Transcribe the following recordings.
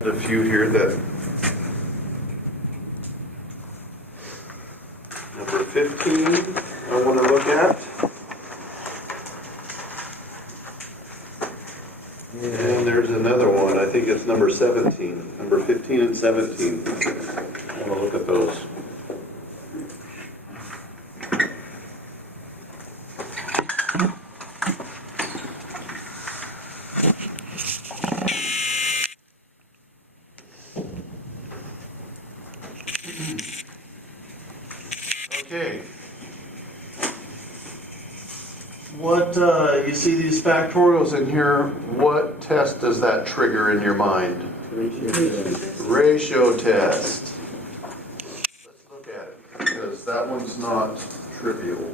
A few here that number 15 I want to look at. And there's another one, I think it's number 17, number 15 and 17. I want to look at those. Okay. What, you see these factorials in here, what test does that trigger in your mind? Ratio test. Let's look at it, because that one's not trivial.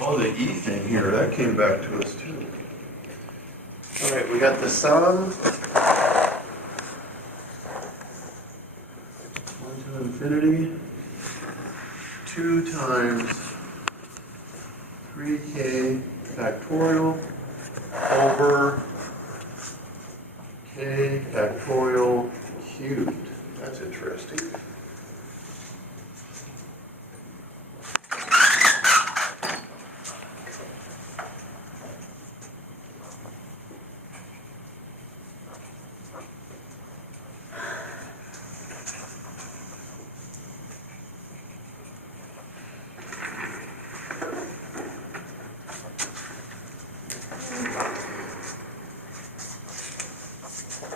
Oh, the E thing here, that came back to us too. All right, we got the sum. 1 to infinity. 2 times 3k factorial over k factorial cubed. That's interesting.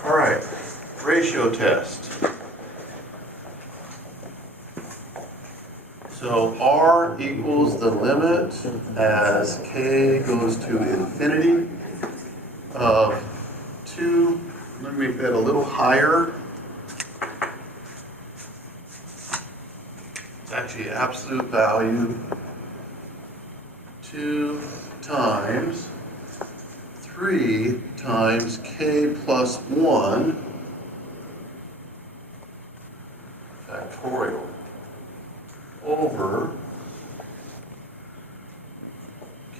All right, ratio test. So R equals the limit as k goes to infinity of 2, let me make that a little higher. It's actually absolute value, 2 times 3 times k plus 1 factorial over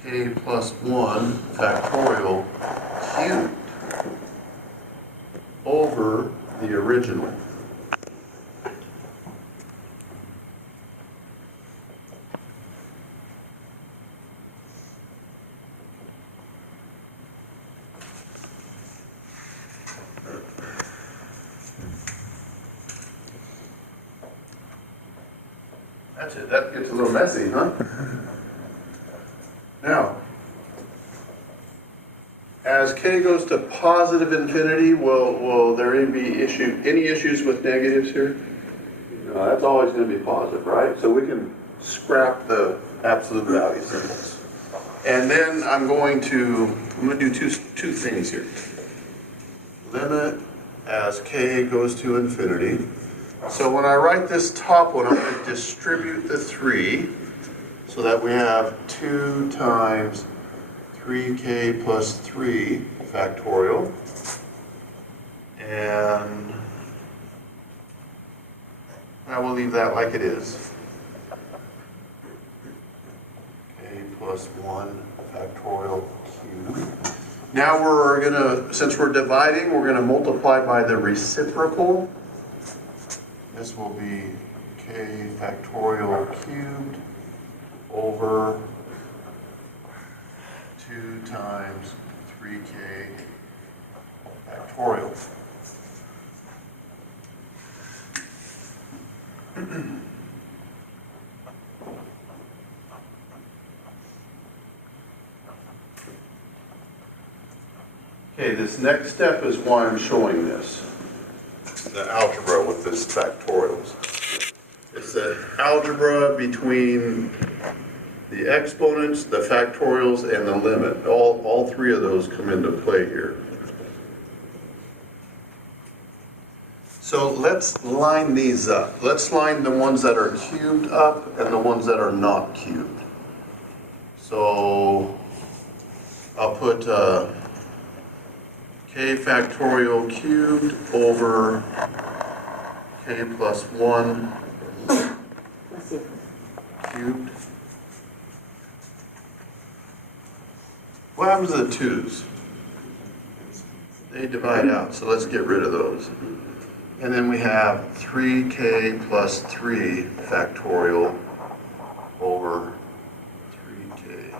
k plus 1 factorial cubed over the original. That's it. That gets a little messy, huh? Now, as k goes to positive infinity, will there be any issues with negatives here? No, that's always going to be positive, right? So we can scrap the absolute value symbols. And then I'm going to do two things here. Limit as k goes to infinity. So when I write this top one, I'm going to distribute the 3 so that we have 2 times 3k plus 3 factorial. And I will leave that like it is. K plus 1 factorial cubed. Now we're going to, since we're dividing, we're going to multiply by the reciprocal. This will be k factorial cubed over 2 times 3k factorial. Okay, this next step is why I'm showing this. The algebra with this factorials. It's the algebra between the exponents, the factorials, and the limit. All three of those come into play here. So let's line these up. Let's line the ones that are cubed up and the ones that are not cubed. So I'll put k factorial cubed over k plus 1 cubed. What happens to the 2's? They divide out, so let's get rid of those. And then we have 3k plus 3 factorial over 3k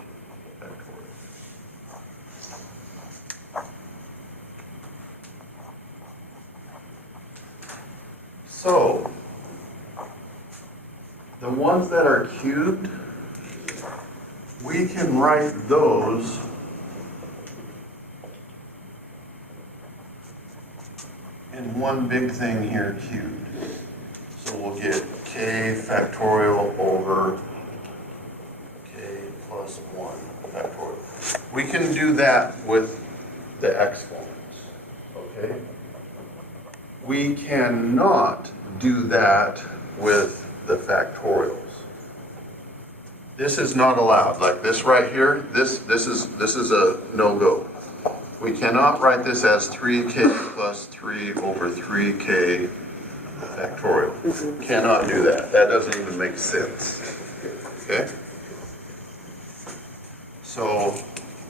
factorial. So, the ones that are cubed, we can write those in one big thing here, cubed. So we'll get k factorial over k plus 1 factorial. We can do that with the exponents, okay? We cannot do that with the factorials. This is not allowed. Like this right here, this is a no-go. We cannot write this as 3k plus 3 over 3k factorial. Cannot do that. That doesn't even make sense. Okay? So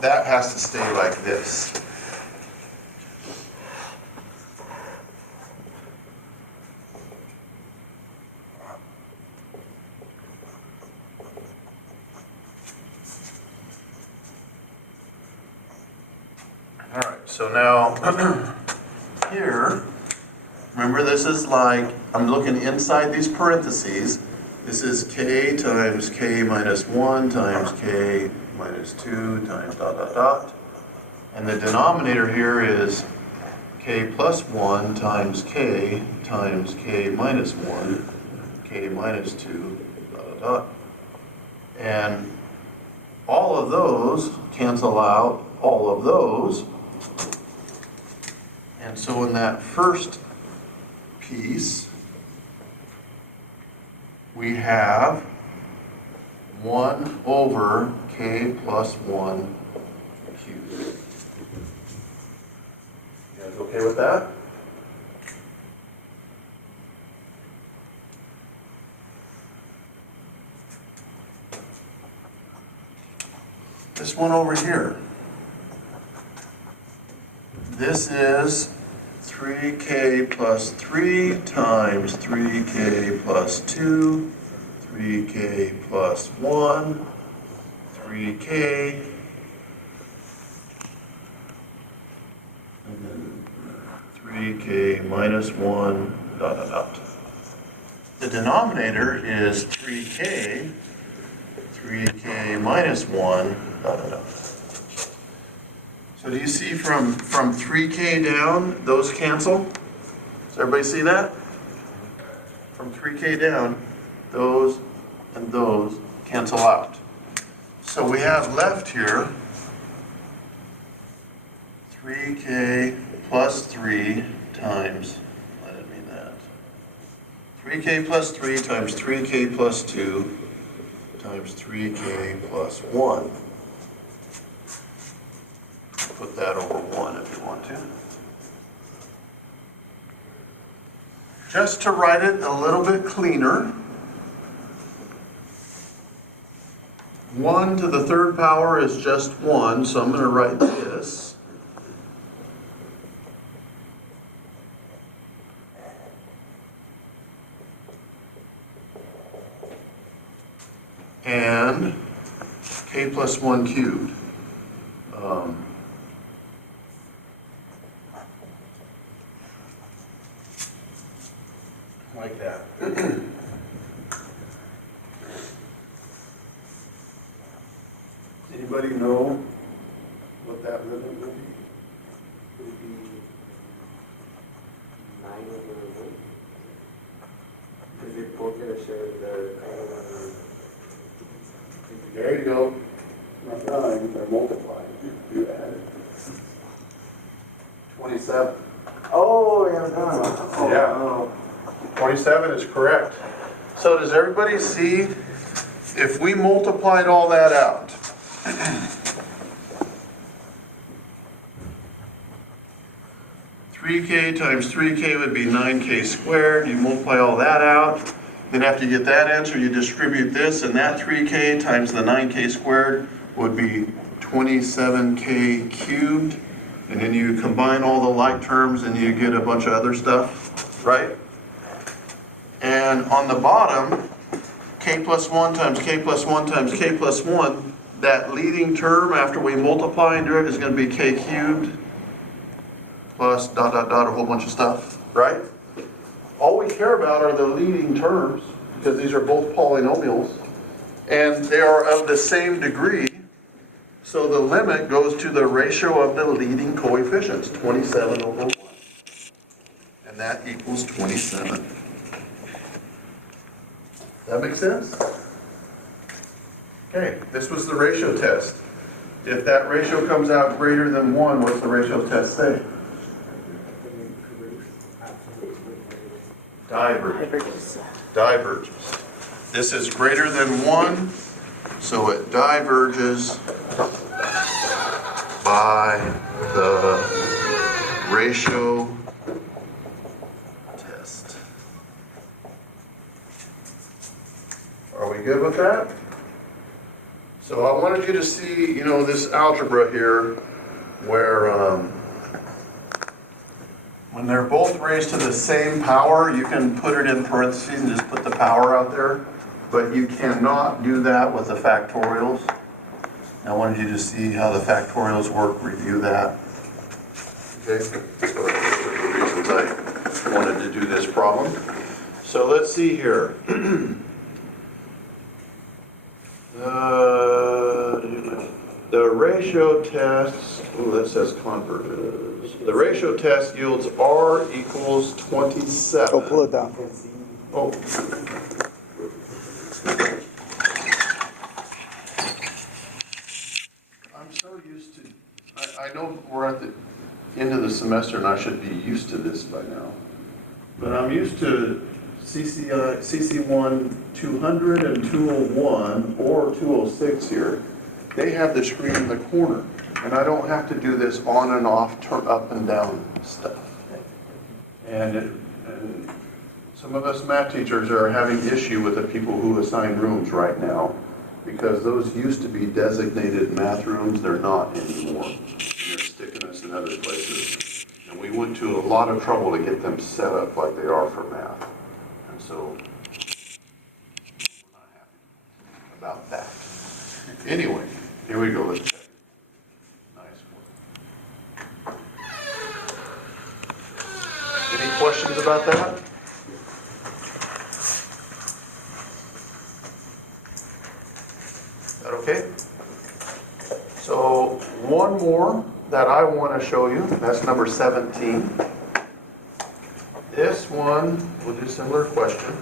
that has to stay like this. All right, so now here, remember this is like, I'm looking inside these parentheses. This is k times k minus 1 times k minus 2 times dot dot dot. And the denominator here is k plus 1 times k minus 1, k minus 2, dot dot dot. And all of those cancel out all of those. And so in that first piece, we have 1 over k plus 1 cubed. You guys okay with that? This one over here. This is 3k plus 3 times 3k plus 2, 3k plus 1, 3k, and then 3k minus 1, dot, dot, dot. The denominator is 3k minus 1, dot, dot, dot. So do you see from 3k down, those cancel? Does everybody see that? From 3k down, those and those cancel out. So we have left here 3k plus 3 times, I didn't mean that. 3k plus 3 times 3k plus 2 times 3k plus 1. Put that over 1 if you want to. Just to write it a little bit cleaner, 1 to the third power is just 1, so I'm going to write this. And k plus 1 cubed. Like that. Anybody know what that rhythm would be? Would be 9 over 1. Because they both get a share of the There you go. Not 9, they're multiplied. You add it. 27. Oh, yeah, no. Yeah. 27 is correct. So does everybody see, if we multiplied all that out, 3k times 3k would be 9k squared. You multiply all that out. Then after you get that answer, you distribute this, and that 3k times the 9k squared would be 27K cubed, and then you combine all the like terms and you get a bunch of other stuff, right? And on the bottom, K plus 1 times K plus 1 times K plus 1, that leading term after we multiply and do it is going to be K cubed plus dot, dot, dot, a whole bunch of stuff, right? All we care about are the leading terms, because these are both polynomials, and they are of the same degree, so the limit goes to the ratio of the leading coefficients, 27 over 1. And that equals 27. That make sense? Okay, this was the ratio test. If that ratio comes out greater than 1, what's the ratio test say? Diverges. Diverges. This is greater than 1, so it diverges by the ratio test. Are we good with that? So I wanted you to see, this algebra here where when they're both raised to the same power, you can put it in parentheses and just put the power out there, but you cannot do that with the factorials. I wanted you to see how the factorials work, review that. Okay, so that's one of the reasons I wanted to do this problem. So let's see here. The ratio test, that says converges. The ratio test yields R equals 27. Oh, pull it down. Oh. I'm so used to, I know we're at the end of the semester and I should be used to this by now. But I'm used to CC1 200 and 201 or 206 here. They have the screen in the corner, and I don't have to do this on and off, turn up and down stuff. And some of us math teachers are having issue with the people who assign rooms right now, because those used to be designated math rooms. They're not anymore. And they're sticking us in other places. And we went to a lot of trouble to get them set up like they are for math. And so, we're not happy about that. Anyway, here we go, let's check. Nice one. Any questions about that? Is that okay? So, one more that I want to show you, that's number 17. This one, we'll do a similar question.